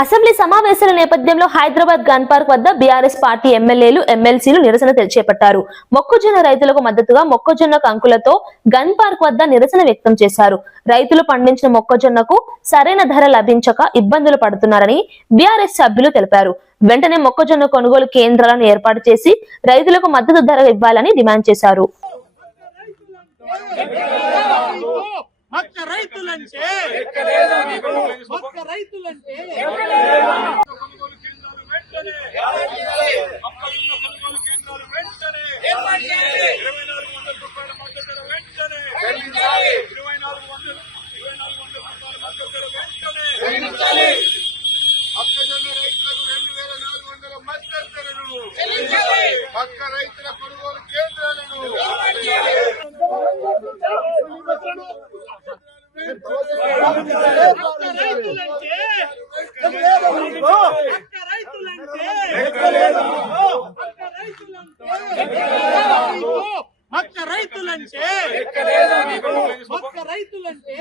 Assembly సమావేశాల నేపథ్యంలో Hyderabad gun park వద్ద బీఆర్ఎస్ పార్టీ ఎమ్మెల్యేలు ఎమ్మెల్సీలు నిరసన చేపట్టారు. మొక్కజొన్న రైతులకు మద్దతుగా మొక్కజొన్న కంకులతో గన్ పార్క్ వద్ద నిరసన వ్యక్తం చేశారు. రైతులు పండించిన మొక్కజొన్నకు సరైన ధర లభించక ఇబ్బందులు పడుతున్నారని బీఆర్ఎస్ సభ్యులు తెలిపారు. వెంటనే మొక్కజొన్న కొనుగోలు కేంద్రాలను ఏర్పాటు చేసి రైతులకు మద్దతు ధర ఇవ్వాలని డిమాండ్ చేశారు. మక్క రైతులంటే పక్క రైతుల కొనుగోలు కేంద్రాలను మక్క రైతులంటే